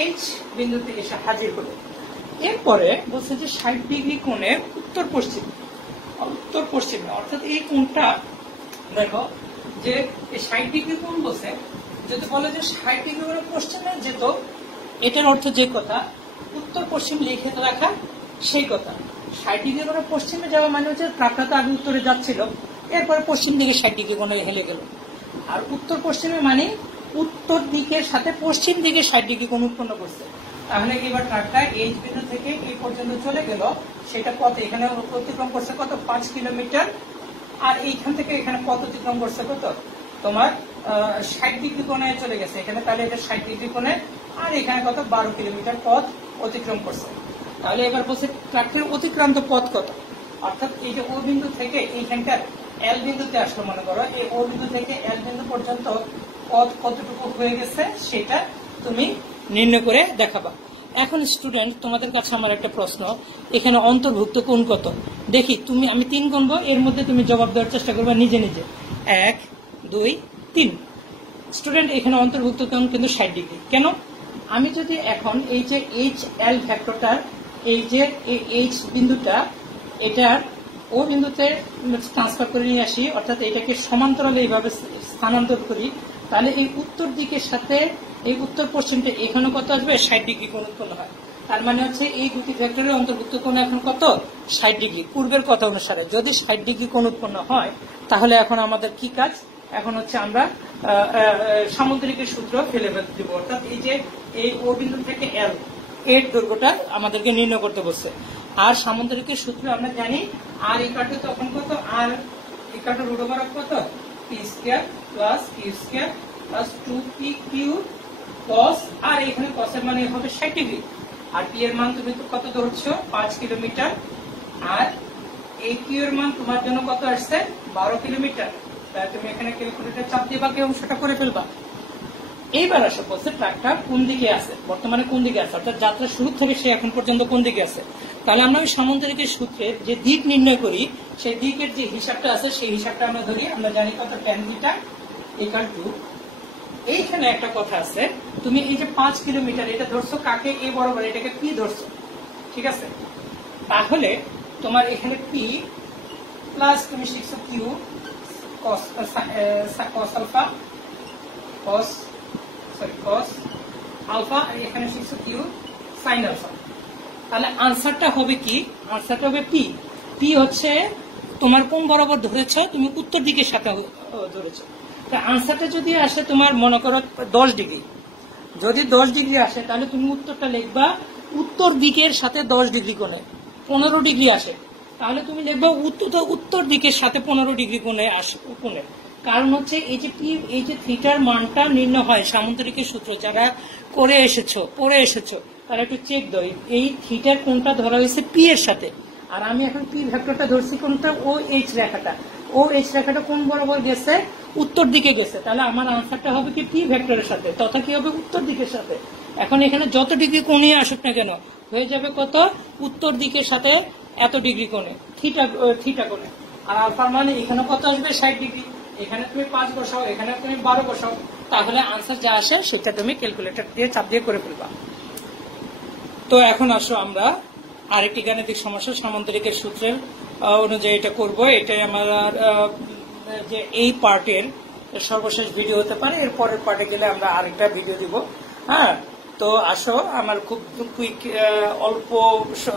এইচ বিন্দুতে এসে হাজির হলো। এরপরে বলছে যে 60 ডিগ্রি কোণে উত্তর পশ্চিম, উত্তর পশ্চিমে, অর্থাৎ এই কোণটা দেখো যে 60 ডিগ্রি কোণ বলছে। যদি বলে যে 60 ডিগ্রি কোণে পশ্চিমে যেত, এটার অর্থ যে কথা উত্তর পশ্চিম লিখে রাখা সেই কথা। 60 ডিগ্রি কোণে পশ্চিমে যাওয়া মানে হচ্ছে ট্রাক্টরটা আগে উত্তরে যাচ্ছিল, এরপরে পশ্চিম দিকে 60 ডিগ্রি কোণে হেলে গেল। আর উত্তর পশ্চিমে মানে উত্তর দিকের সাথে পশ্চিম দিকে 60 ডিগ্রি কোণ উৎপন্ন করছে। তাহলে এবার ট্রাক্টর এইচ বিন্দু থেকে এই পর্যন্ত চলে গেল, সেটা পথ এখানে অতিক্রম করছে কত? 5 কিলোমিটার। আর এইখান থেকে এখানে পথ অতিক্রম করছে কত? তোমার 60 ডিগ্রি কোণে চলে গেছে এখানে। তাহলে এটা 60 ডিগ্রি কোণে, আর এখানে কত? 12 কিলোমিটার পথ অতিক্রম করছে। তাহলে এবার বলছে ট্রাক্টরের অতিক্রান্ত পথ কত? অর্থাৎ এই যে ও বিন্দু থেকে এইখানকার এল বিন্দুতে আসলো, মনে করো এই ও বিন্দু থেকে এল বিন্দু পর্যন্ত পথ কতটুকু হয়ে গেছে সেটা তুমি নির্ণয় করে দেখাবা। এখন স্টুডেন্ট, তোমাদের কাছে আমার একটা প্রশ্ন, এখানে অন্তর্ভুক্ত কোণ কত? দেখি তুমি, আমি 3 গুনবো, এর মধ্যে তুমি জবাব দেওয়ার চেষ্টা করবে নিজে নিজে। 1, 2, 3। স্টুডেন্ট, এখানে অন্তর্ভুক্ত কোণ কিন্তু 60 ডিগ্রি। কেন? আমি যদি এখন এই যে এইচ এল ভেক্টরটার এই যে এইচ বিন্দুটা এটার ও বিন্দুতে ট্রান্সফার করে নিয়ে আসি, অর্থাৎ এটাকে সমান্তরালে এইভাবে স্থানান্তর করি, তাহলে এই উত্তর দিকের সাথে এই উত্তর পশ্চিমটা এখানে কত আসবে? 60 ডিগ্রি কোণ উৎপন্ন হয়। তার মানে হচ্ছে এই দুটি ভেক্টরের অন্তর্ভুক্ত কোণ এখন কত? 60 ডিগ্রি। পূর্বের কথা অনুসারে যদি 60 ডিগ্রি কোণ উৎপন্ন হয়, তাহলে এখন আমাদের কি কাজ? এখন হচ্ছে আমরা সামুদ্রিকের সূত্র ফেলে দিব, অর্থাৎ এই যে এই ও বিন্দু থেকে এল এর দৈর্ঘ্যটা আমাদেরকে নির্ণয় করতে বলছে। আর সামুদ্রিকের সূত্র আমরা জানি, আর ইকাটো তখন কত? আর ইকাটো রুট ওভার অফ কত? P square plus Q square plus 2p q cos, আর এখানে কসের মানে হবে 60 ডিগ্রি। আর পি এর মান তুমি কত ধরছো? 5 কিলোমিটার। আর এই কিউ এর মান তোমার জন্য কত আসছে? 12 কিলোমিটার। তাহলে তুমি এখানে ক্যালকুলেটর চাপ দিয়ে বাকি অংশটা করে ফেলবা। এইবার আসো বলছে ট্রাক্টর কোন দিকে আছে, বর্তমানে কোন দিকে আছে, অর্থাৎ যাত্রা শুরু থেকে সে এখন পর্যন্ত কোন দিকে আছে। তাহলে আমরা ওই সামুদ্রিকের সূত্রের যে দিক নির্ণয় করি, সেই দিকের যে হিসাবটা আছে সেই হিসাবটা আমরা ধরি। আমরা জানি কত? tan θ = এইখানে একটা কথা আছে, তুমি এই যে 5 কিলোমিটার এটা ধরছো কাকে? এ বরাবর, এটাকে পি ধরছো, ঠিক আছে? তাহলে তোমার এখানে পি প্লাস তুমি শিখছো q cos alpha cos alpha, এখানে শিখছো কিউ সাইন আলফা। তাহলে আনসারটা হবে কি? আনসারটা হবে পি। পি হচ্ছে তোমার কোন বরাবর ধরেছো? তুমি উত্তর দিকের সাথে ধরেছো। আনসারটা যদি আসে তোমার মনে করো 10 ডিগ্রি, যদি 10 ডিগ্রি আসে তাহলে তুমি উত্তরটা লিখবা উত্তর দিকের সাথে 10 ডিগ্রি কোণে। 15 ডিগ্রি আসে তাহলে তুমি লিখবা উত্তর দিকের সাথে 15 ডিগ্রি কোণে কোণে। কারণ হচ্ছে এই যে পি, এই যে থিটার মানটা নির্ণয় হয় সামুদ্রিকের সূত্র, যারা করে এসেছো পড়ে এসেছো তারা একটু চেক দাও। এই থিটার কোণটা ধরা হয়েছে পি এর সাথে, আর আমি এখন পি ভেক্টরটা ধরছি কোনটা? ও এইচ রেখাটা। ও এইচ রেখাটা কোন বরাবর গেছে? উত্তর দিকে গেছে। তাহলে আমার আনসারটা হবে কি? পি ভেক্টরের সাথে, তথা কি হবে? উত্তর দিকের সাথে। এখন এখানে যত ডিগ্রি কোণে আসুক না কেন হয়ে যাবে কত? উত্তর দিকের সাথে এত ডিগ্রি কোণে, থিটা কোণে। আর আলফার মানে এখানে কত আসবে? 60 ডিগ্রি। এখানে তুমি 5 বসাও, এখানে তুমি 12 বসাও, তাহলে আনসার যা আসে সেটা তুমি ক্যালকুলেটর দিয়ে চাপ দিয়ে করে ফেলবা। তো এখন আসো আমরা আরেকটি গাণিতিক সমস্যা সামুদ্রিকের সূত্রের অনুযায়ী এটা করব। এটাই আমার যে এই পার্টের সর্বশেষ ভিডিও হতে পারে, এর পরের পার্টে গেলে আমরা আরেকটা ভিডিও দিব। হ্যাঁ, তো আসো, আমার খুব কুইক অল্প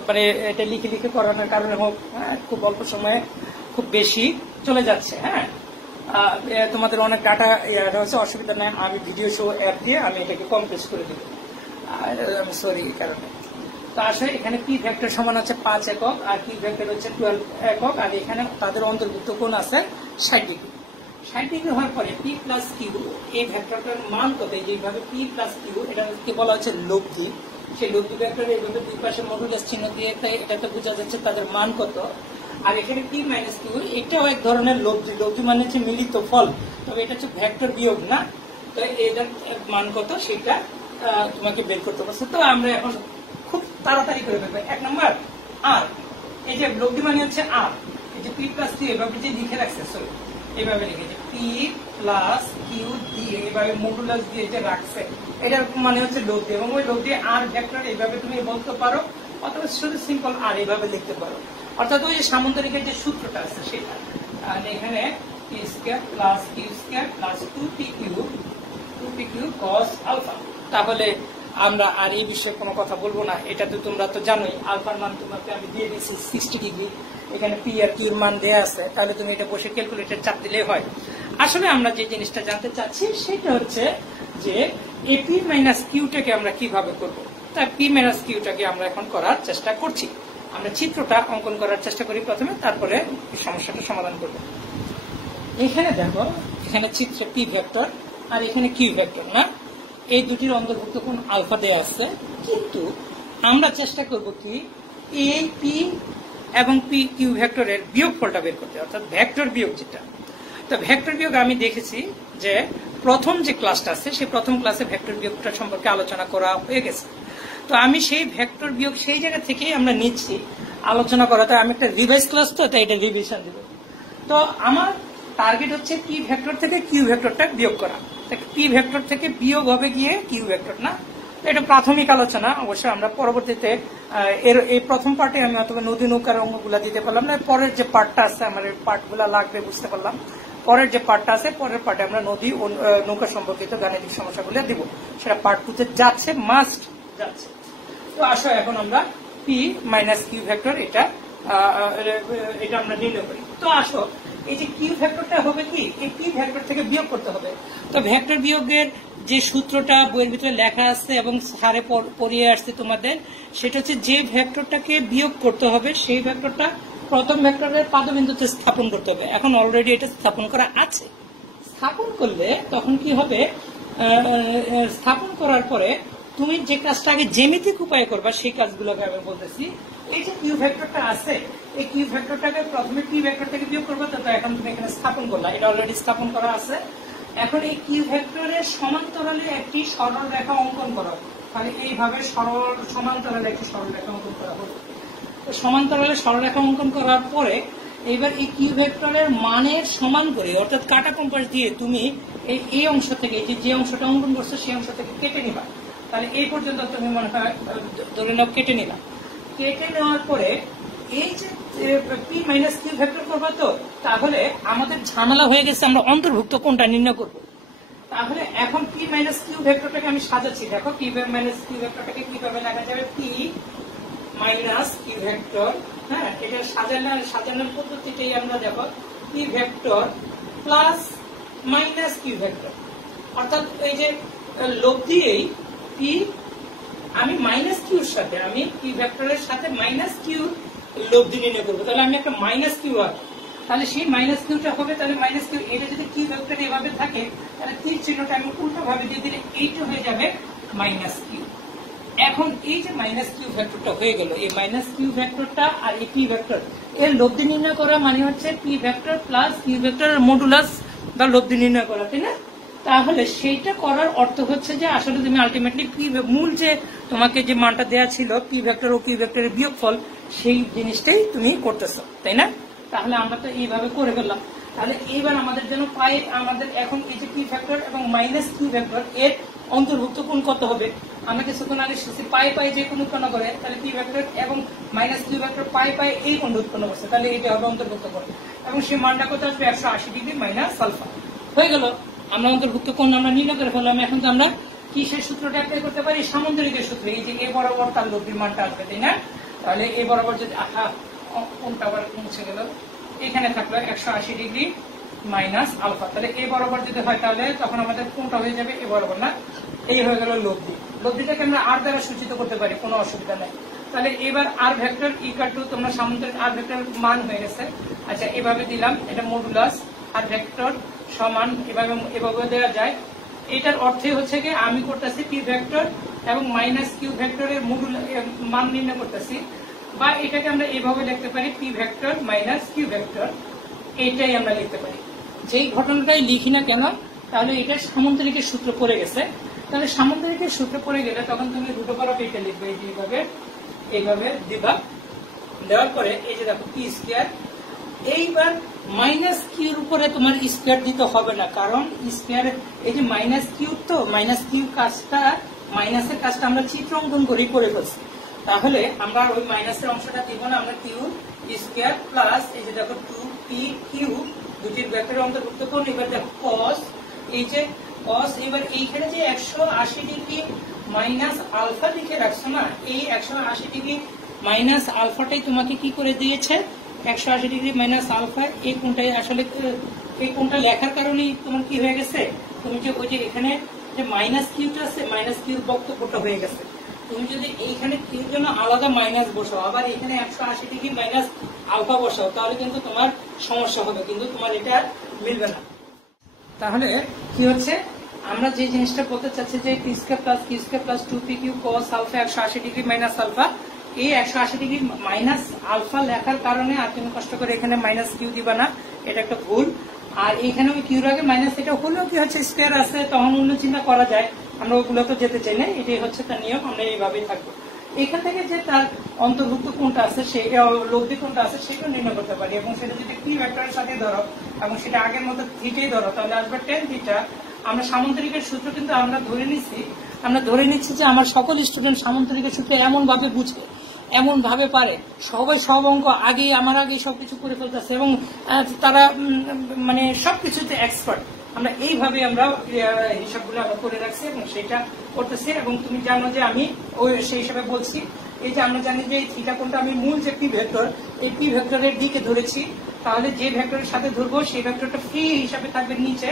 মানে এটা লিখে লিখে করানোর কারণে হোক, হ্যাঁ, খুব অল্প সময়ে খুব বেশি চলে যাচ্ছে। হ্যাঁ, তোমাদের অনেক ডাটা রয়েছে, অসুবিধা নেই, আমি ভিডিও শো অ্যাপ দিয়ে আমি এটাকে কমপ্রেস করে দিব। আমি সরি এই কারণে। তো আসলে এখানে পি ভেক্টর সমান আছে 5 একক, আর পি ভেক্টর হচ্ছে 12 একক, আর এখানে তাদের অন্তর্ভুক্ত কোণ আছে 60 ডিগ্রি। 60 ডিগ্রি হওয়ার পরে পি প্লাস কিউ এই ভেক্টরটার মান কত, যেভাবে পি প্লাস কিউ এটাকে বলা হচ্ছে লব্ধি, সেই লব্ধি ভেক্টর এইভাবে দুই পাশে মডুলাস চিহ্ন দিয়ে তাই এটাতে বোঝা যাচ্ছে তাদের মান কত। আর এখানে পি মাইনাস কিউ এটাও এক ধরনের লব্ধি, লব্ধি মানে হচ্ছে মিলিত ফল, তবে এটা হচ্ছে ভেক্টর বিয়োগ না, তো এটার মান কত সেটা তোমাকে বের করতে পারছে। তো আমরা এখন খুব তাড়াতাড়ি করে ফেলবো। 1 নম্বর আর, এই যে লব্ধি মানে হচ্ছে আর, এই যে পি প্লাস কিউ এভাবে যে লিখে রাখছে, সরি এভাবে লিখেছে পি প্লাস কিউ দিয়ে এভাবে মডুলাস দিয়ে যে রাখছে, এটার মানে হচ্ছে লব্ধি, এবং ওই লব্ধি আর ভেক্টর এইভাবে তুমি বলতে পারো, অথবা শুধু সিম্পল আর এইভাবে লিখতে পারো, অর্থাৎ ওই যে সামন্তরিকের যে সূত্রটা আছে সেটা। আর এখানে P square plus Q square plus 2p Q cos alpha. তাহলে আমরা আর এই বিষয়ে কোনো কথা বলবো না, এটা তো তোমরা তো জানোই, আলফার মান তোমাকে আমি দিয়ে দিয়েছি 60 ডিগ্রি, এখানে পি আর কিউর মান দেওয়া আছে, তাহলে তুমি এটা বসে ক্যালকুলেটর চাপ দিলেই হয়। আসলে আমরা যে জিনিসটা জানতে চাচ্ছি সেটা হচ্ছে যে এই পি মাইনাস কিউটাকে আমরা কিভাবে করব। তা পি মাইনাস কিউটাকে আমরা এখন করার চেষ্টা করছি। আমরা চিত্রটা অঙ্কন করার চেষ্টা করি প্রথমে, তারপরে সমস্যাটা সমাধান করব। এখানে দেখো, এখানে চিত্রে পি ভেক্টর আর এখানে কিউ ভেক্টর না, এই দুটির অন্তর্ভুক্ত কোণ আলফা দেয়া আছে, কিন্তু আমরা চেষ্টা করব কি এই পি এবং পি কিউ ভেক্টরের বিয়োগফলটা বের করতে, অর্থাৎ ভেক্টর বিয়োগ যেটা। তো ভেক্টর বিয়োগ আমি দেখেছি যে প্রথম যে ক্লাসটা আছে সেই প্রথম ক্লাসে ভেক্টর বিয়োগটা সম্পর্কে আলোচনা করা হয়ে গেছে। তো আমি সেই ভেক্টর বিয়োগ সেই জায়গা থেকেই আমরা নিচ্ছি আলোচনা করা, তো আমি একটা রিভাইজ ক্লাস, তো তাই এটা রিভিশন দিব। তো আমার টার্গেট হচ্ছে পি ভেক্টর থেকে কিউ ভেক্টরটা বিয়োগ করা, পি ভেক্টর থেকে বিয়োগ হবে গিয়ে কিউ ভেক্টর না, এটা প্রাথমিক আলোচনা। অবশ্যই আমরা পরবর্তীতে এর এই প্রথম পার্টে আমি অথবা নদী নৌকার অঙ্কগুলা দিতে পারলাম না, পরের যে পার্টটা আছে আমার পার্টগুলা লাগবে বুঝতে পারলাম, পরের যে পার্টটা আছে পরের পার্টে আমরা নদী ও নৌকা সম্পর্কিত গাণিতিক সমস্যাগুলো দিব, সেটা পার্ট 2 তে যাচ্ছে, মাস্ট যাচ্ছে। তো আসো এখন আমরা পি মাইনাস কিউ ভেক্টর এটা আমরা নির্ণয় করি। তো আসো এই যে কিউ ভেক্টরটা হবে কি এই পি ভেক্টর থেকে বিয়োগ করতে হবে। তো ভেক্টর বিয়োগের যে সূত্রটা বইয়ের ভিতরে লেখা আছে এবং সারে পড়িয়ে আসছে তোমাদের, সেটা হচ্ছে যে ভেক্টরটাকে বিয়োগ করতে হবে সেই ভেক্টরটা প্রথম ভেক্টরের পাদবিন্দুতে স্থাপন করতে হবে। এখন অলরেডি এটা স্থাপন করা আছে, স্থাপন করলে তখন কি হবে, স্থাপন করার পরে তুমি যে কাজটা আগে জ্যামিতিক উপায়ে করবা সেই কাজগুলোকে আমি বলতেছি। এই যে কিউ ভেক্টরটা আছে এই কিউ ভেক্টরটাকে প্রথমে পি ভেক্টর থেকে বিয়োগ করবা, তো এখন তুমি এখানে স্থাপন করলা, এটা অলরেডি স্থাপন করা আছে। এখন এই কিউ ভেক্টরের সমান্তরালে একটি সরল রেখা অঙ্কন করো, তাহলে এইভাবে সমান্তরালে একটি সরল রেখা অঙ্কন করা হলো। তো সমান্তরালে সরলরেখা অঙ্কন করার পরে এবার এই কিউ ভেক্টরের মানের সমান করে, অর্থাৎ কাটা কম্পাস দিয়ে তুমি এই অংশ থেকে যে অংশটা অঙ্কন করছো সেই অংশ থেকে কেটে নিবা। তাহলে এই পর্যন্ত তুমি মনে হয় ধরে নাও কেটে নিলাম। কেটে নেওয়ার পরে এই যে পি মাইনাস কিউ ভেক্টর করবো, তো তাহলে আমাদের ঝামেলা হয়ে গেছে, আমরা অন্তর্ভুক্ত কোনটা নির্ণয় করবো। তাহলে এখন পি মাইনাস কিউ ভেক্টরটাকে আমি সাজাচ্ছি, দেখো পি মাইনাস কিউ ভেক্টরটাকে কিভাবে লেখা যাবে, পি মাইনাস কিউ ভেক্টর, হ্যাঁ এটা সাজানোর পদ্ধতিটাই আমরা দেখো P vector plus minus Q vector, অর্থাৎ এই যে লোভ দিয়েই পি আমি মাইনাস কিউর সাথে আমি পি ভেক্টরের সাথে মাইনাস কিউ লোভ দিয়ে নির্ণয় করবো। তাহলে আমি একটা মাইনাস কিউ আর, তাহলে সেই মাইনাস কিউটা হবে, তাহলে মাইনাস কিউ এটা যদি কিউ ভেক্টর এভাবে থাকে তাহলে তীর চিহ্নটা আমি উল্টো ভাবে দিয়ে দিলে এইটা হয়ে যাবে মাইনাস কিউ। এখন এই যে মাইনাস কিউ ভেক্টরটা হয়ে গেল, এই মাইনাস কিউ ভেক্টরটা আর এই পি ভেক্টর এর লব্ধি নির্ণয় করা মানে হচ্ছে পি ভেক্টর প্লাস কিউ ভেক্টরের মডুলাস বা লব্ধি নির্ণয় করা, তাই না? তাহলে সেইটা করার অর্থ হচ্ছে যে আসলে তুমি আলটিমেটলি পি মূল যে তোমাকে যে মানটা দেওয়া ছিল পি ভেক্টর ও কিউ ভেক্টরের বিয়োগফল সেই জিনিসটাই তুমি করতেছো, তাই না? তাহলে আমরা তো এইভাবে করে ফেললাম। তাহলে এইবার আমাদের জন্য পাই আমাদের এখন এই যে পি ভেক্টর এবং মাইনাস কিউ ভেক্টর এর অন্তর্ভুক্ত কোণ কত হবে। আমরা কিছুক্ষণ আগে পাই যে কোণ উৎপন্ন করে, তাহলে পি ভেক্টর এবং মাইনাস কিউ ভেক্টর পাই এই কোণ উৎপন্ন করছে, তাহলে এটা হবে অন্তর্ভুক্ত কোণ এবং সেই মানটা কত আসবে 180 ডিগ্রি মাইনাস আলফা। হয়ে গেল, আমরা অন্তর্ভুক্ত কোণ আমরা নির্ণয় করে ফেললাম। এখন তো আমরা কিসের সূত্রটা অ্যাপ্লাই করতে পারি, সামন্তরিকের সূত্র, এই যে এ বরাবর তার লব্ধির মানটা আসবে, তাই না? তাহলে এ বরাবর যদি কোণটা আবার মুছে গেল, এখানে থাকলো 180 ডিগ্রি মাইনাস আলফা, তাহলে এ বরাবর যদি হয় তাহলে তখন আমাদের কোনটা হয়ে যাবে এ বরাবর, না? এই হয়ে গেল লব্ধি। লব্ধিটাকে আমরা আর দ্বারা সূচিত করতে পারি, কোনো অসুবিধা নাই। তাহলে এবার আর ভেক্টর ইকুয়াল টু তোমরা সামন্তরিক আর ভেক্টর মান হয়ে গেছে। আচ্ছা এভাবে দিলাম, এটা মডুলাস আর ভেক্টর সমান এভাবে দেওয়া যায়। এটার অর্থে হচ্ছে কি আমি করতেছি পি ভেক্টর এবং মাইনাস কিউ ভেক্টরের মডুল মান নির্ণয় করতেছি, বা এটাকে আমরা এভাবে লিখতে পারি P vector minus Q vector, এইটাই আমরা লিখতে পারি। যেই ঘটনাটাই লিখি না কেন তাহলে এটা সামন্তরিকের সূত্র পড়ে গেছে। তাহলে সামন্তরিকের সূত্র পড়ে গেলে তখন তুমি রুট ওভার অফ এটা লিখবে এইভাবে দিবা। দেওয়ার পরে এই যে দেখো পি স্কয়ার, এইবার মাইনাস কিউর উপরে তোমার স্কয়ার দিতে হবে না, কারণ স্কয়ার এই যে মাইনাস কিউ, তো মাইনাস কিউ কাজটা মাইনাসের কাজটা আমরা চিত্র অঙ্কন করে ফেলছি। তাহলে আমরা ওই মাইনাসের অংশটা দিব না, আমরা কিউ স্কয়ার প্লাস এই যে দেখো 2p কিউ দুটির ভেক্টরের অন্তর্ভুক্ত করুন। এবার দেখো কস, এই যে কস, এবার এইখানে যে 180 ডিগ্রি মাইনাস আলফা লিখে রাখছো না, এই 180 ডিগ্রি মাইনাস আলফাটাই তোমাকে কি করে দিয়েছে 180 ডিগ্রি মাইনাস আলফা। এই কোণটাই আসলে এই কোণটা লেখার কারণেই তোমার কি হয়ে গেছে, তুমি যে ওই যে এখানে যে মাইনাস কিউটা আছে মাইনাস কিউর বক্তব্যটা হয়ে গেছে। তুমি যদি এইখানে কিউর জন্য আলাদা মাইনাস বসাও, আবার এখানে 180 ডিগ্রি মাইনাস আলফা বসাও, তাহলে কিন্তু তোমার সমস্যা হবে, কিন্তু তোমার এটা মিলবে না। তাহলে কি হচ্ছে, আমরা যে জিনিসটা বলতে চাচ্ছি যে P square plus Q square plus 2p Q cos alpha 180 degree minus alpha, এই 180 ডিগ্রি মাইনাস আলফা লেখার কারণে আর তুমি কষ্ট করে এখানে মাইনাস কিউ দিবা না, এটা একটা ভুল। আর এখানে ওই কিউর আগে মাইনাস এটা হলেও কি হচ্ছে স্কয়ার আছে, তখন অন্য চিন্তা করা যায়, আমরা ওগুলো তো যেতে চাই না, এটাই হচ্ছে তার নিয়ম, আমরা এইভাবেই থাকবো। এখান থেকে যে তার অন্তর্ভুক্ত কোনটা আছে, সেই লব্ধি কোনটা আছে সেটা নির্ণয় করতে পারি, এবং সেটা যদি পি ভেক্টরের সাথে ধরো এবং সেটা আগের মতো থিটাই ধরো, তাহলে আসবে tan থিটা। আমরা সামন্তরিকের সূত্র কিন্তু আমরা ধরে নিচ্ছি যে আমার সকল স্টুডেন্ট সামন্তরিকের সূত্র এমন ভাবে বুঝবে, এমন ভাবে পারে, সবাই সব অঙ্ক আমার আগে সবকিছু করে ফেলতেছে এবং তারা মানে সবকিছুতে এক্সপার্ট। আমরা এইভাবে আমরা হিসাবগুলো আমরা করে রাখছি এবং সেটা করতেছি। এবং তুমি জানো যে আমি ওই সেই হিসাবে বলছি, এই যে আমরা জানি যে এই থিটা কোণটা আমি মূল যে পি ভেক্টর, এই পি ভেক্টরের দিকে ধরেছি, তাহলে যে ভেক্টরের সাথে ধরবো সেই ভেক্টরটা ফ্রি হিসাবে থাকবে নিচে,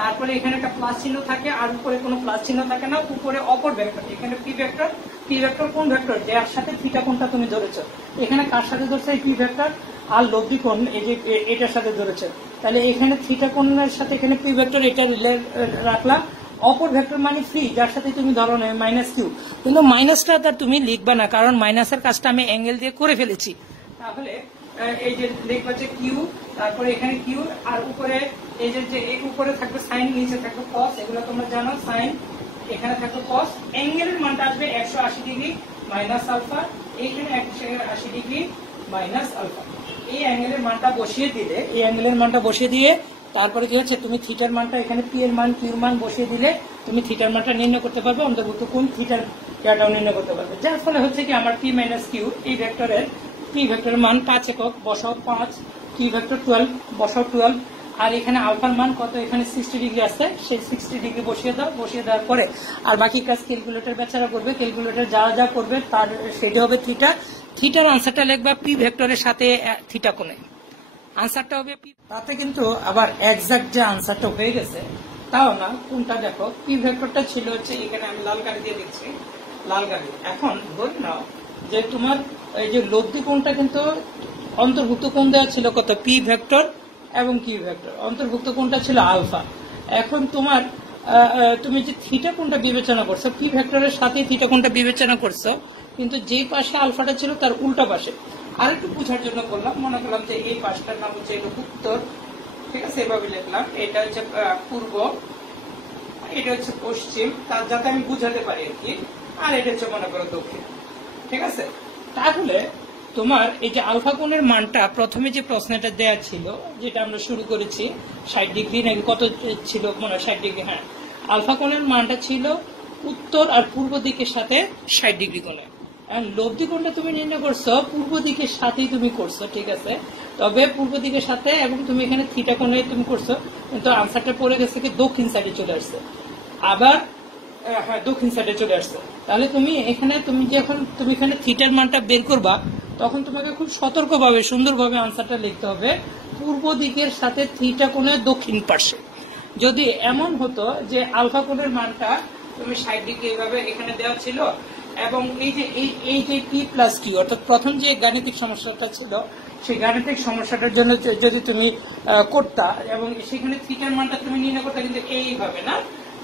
তারপরে এখানে একটা প্লাস চিহ্ন থাকে, আর উপরে কোনো প্লাস চিহ্ন থাকে না, উপরে অপর ভেক্টর, এখানে পি ভেক্টর কোন ভেক্টর যার সাথে থিটা কোণটা তুমি ধরেছো, এখানে কার সাথে ধরছো এই পি ভেক্টর, আর লব্ধি কোণ এই যে এটার সাথে ধরেছে, তাহলে এখানে থিটা কোণের সাথে এখানে পি ভেক্টর এটা রাখলাম, অপর ভেক্টর মানে ফ্রি যার সাথে তুমি ধরো না মাইনাস কিউ, কিন্তু মাইনাসটা তার তুমি লিখবে না, কারণ মাইনাসের কাজটা আমি অ্যাঙ্গেল দিয়ে করে ফেলেছি। তাহলে এই যে লিখবা যে কিউ, তারপরে এখানে কিউ, আর উপরে এই যে উপরে থাকবে সাইন, নিচে থাকবে কস, এগুলো তোমরা জানো, সাইন এখানে থাকবে কস, অ্যাঙ্গেলের মানটা আসবে 180 ডিগ্রি মাইনাস আলফা, এইখানে 180 ডিগ্রি মাইনাস আলফা। এই অ্যাঙ্গেলের মানটা বসিয়ে দিয়ে তারপরে কি হচ্ছে, তুমি থিটার মানটা এখানে পি এর মান কিউর মান বসিয়ে দিলে তুমি থিটার মানটা নির্ণয় করতে পারবে, অন্তর্ভুক্ত কোণ থিটার ক্যাটাও নির্ণয় করতে পারবে, যার ফলে হচ্ছে কি আমার পি মাইনাস কিউ এই ভেক্টরের পি ভেক্টরের মান 5 একক বসাও 5, কিউ ভেক্টর 12 বসাও 12, আর এখানে আলফার মান কত, এখানে 60 ডিগ্রি আছে, সেই 60 ডিগ্রি বসিয়ে দেওয়ার পরে আর বাকি কাজ ক্যালকুলেটর বেচারা করবে, ক্যালকুলেটর যা করবে তার সেটা হবে থিটা। থিটার আনসারটা লিখবা পি ভেক্টরের সাথে থিটা কোণে, আনসারটা হবে পি। তাতে কিন্তু আবার এক্সাক্ট যে আনসারটা হয়ে গেছে তাও না, কোনটা দেখো পি ভেক্টরটা ছিল হচ্ছে এখানে, আমি লাল কালি দিয়ে দিচ্ছি, লাল কালি। এখন ধরে নাও যে তোমার এই যে লব্ধি কোণটা কিন্তু অন্তর্ভুক্ত কোণ দেওয়া ছিল কত, পি ভেক্টর এবং কিউ ভেক্টর, অন্তর্ভুক্ত কোণটা ছিল আলফা। এখন তোমার তুমি যে থিটা কোণটা বিবেচনা করছো, পি ভেক্টরের সাথে থিটা কোণটা বিবেচনা করছো, কিন্তু যে পাশে আলফাটা ছিল তার উল্টা পাশে। আর একটু বোঝার জন্য করলাম, মনে করলাম যে এই পাশটার নাম হচ্ছে উত্তর, ঠিক আছে, এভাবে লিখলাম, এটা হচ্ছে পূর্ব, এটা হচ্ছে পশ্চিম, তার যাতে আমি বুঝাতে পারি আর কি, আর এটা হচ্ছে মনে করো দক্ষিণ, ঠিক আছে। তাহলে তোমার এই যে আলফা কোণের মানটা প্রথমে যে প্রশ্নটা দেয়া ছিল, যেটা আমরা শুরু করেছি 60 ডিগ্রি নাকি কত ছিল, মনে 60 ডিগ্রি, হ্যাঁ, আলফা কোণের মানটা ছিল উত্তর আর পূর্ব দিকের সাথে 60 ডিগ্রি কোণে। লব্ধি কোণটা তুমি নির্ণয় করছো পূর্ব দিকের সাথেই তুমি করছো, ঠিক আছে, তবে পূর্ব দিকের সাথে, এবং তুমি এখানে থিটা কোণে তুমি করছো, কিন্তু আনসারটা পড়ে গেছে কি দক্ষিণ সাইডে চলে আসছে, আবার হ্যাঁ দক্ষিণ সাইডে চলে আসছে। তাহলে তুমি এখানে থিটার মানটা বের করবা, তখন তোমাকে খুব সতর্কভাবে সুন্দরভাবে আনসারটা লিখতে হবে পূর্ব দিকের সাথে থিটা কোণের দক্ষিণ পাশে। যদি এমন হতো যে আলফা কোণের মানটা তুমি 60 ডিগ্রি এভাবে এখানে দেওয়া ছিল, এবং এই যে পি প্লাস কিউ অর্থাৎ প্রথম যে গাণিতিক সমস্যাটা ছিল সেই গাণিতিক সমস্যাটার জন্য যদি তুমি করতা এবং সেখানে থিটার মানটা তুমি নির্ণয় করতে কিন্তু এইভাবে না,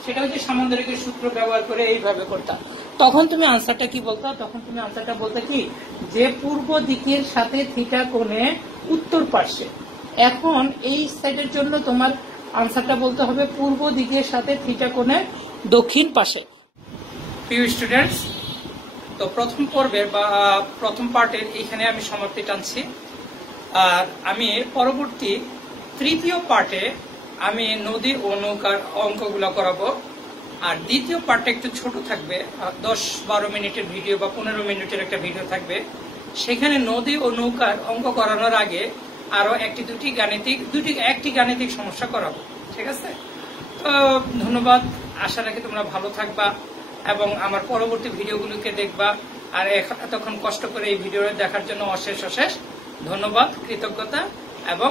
সেটা হচ্ছে সামান্তরিকের সূত্র ব্যবহার করে এইভাবে করতা, তখন তুমি আনসারটা কি বলতো? তখন তুমি আনসারটা বলতে কি যে পূর্ব দিকের সাথে থিটা কোণে উত্তর পার্শ্বে। এখন এই সাইডের জন্য তোমার আনসারটা বলতে হবে পূর্ব দিকের সাথে থিটা কোণে দক্ষিণ পাশে। প্রিয় স্টুডেন্টস, তো প্রথম পর্বের বা প্রথম পার্টের এখানে আমি সমাপ্তি টানছি। আর আমি পরবর্তী তৃতীয় পার্টে আমি নদী ও নৌকার অঙ্কগুলো করাবো। আর দ্বিতীয় পার্টটা একটু ছোট থাকবে, 10-12 মিনিটের ভিডিও বা 15 মিনিটের একটা ভিডিও থাকবে। সেখানে নদী ও নৌকার অঙ্ক করানোর আগে আরো একটি গাণিতিক সমস্যা করাবো। ঠিক আছে? তো ধন্যবাদ, আশা রাখি তোমরা ভালো থাকবা এবং আমার পরবর্তী ভিডিওগুলোকে দেখবা। আর এতক্ষণ কষ্ট করে এই ভিডিও দেখার জন্য অশেষ ধন্যবাদ, কৃতজ্ঞতা এবং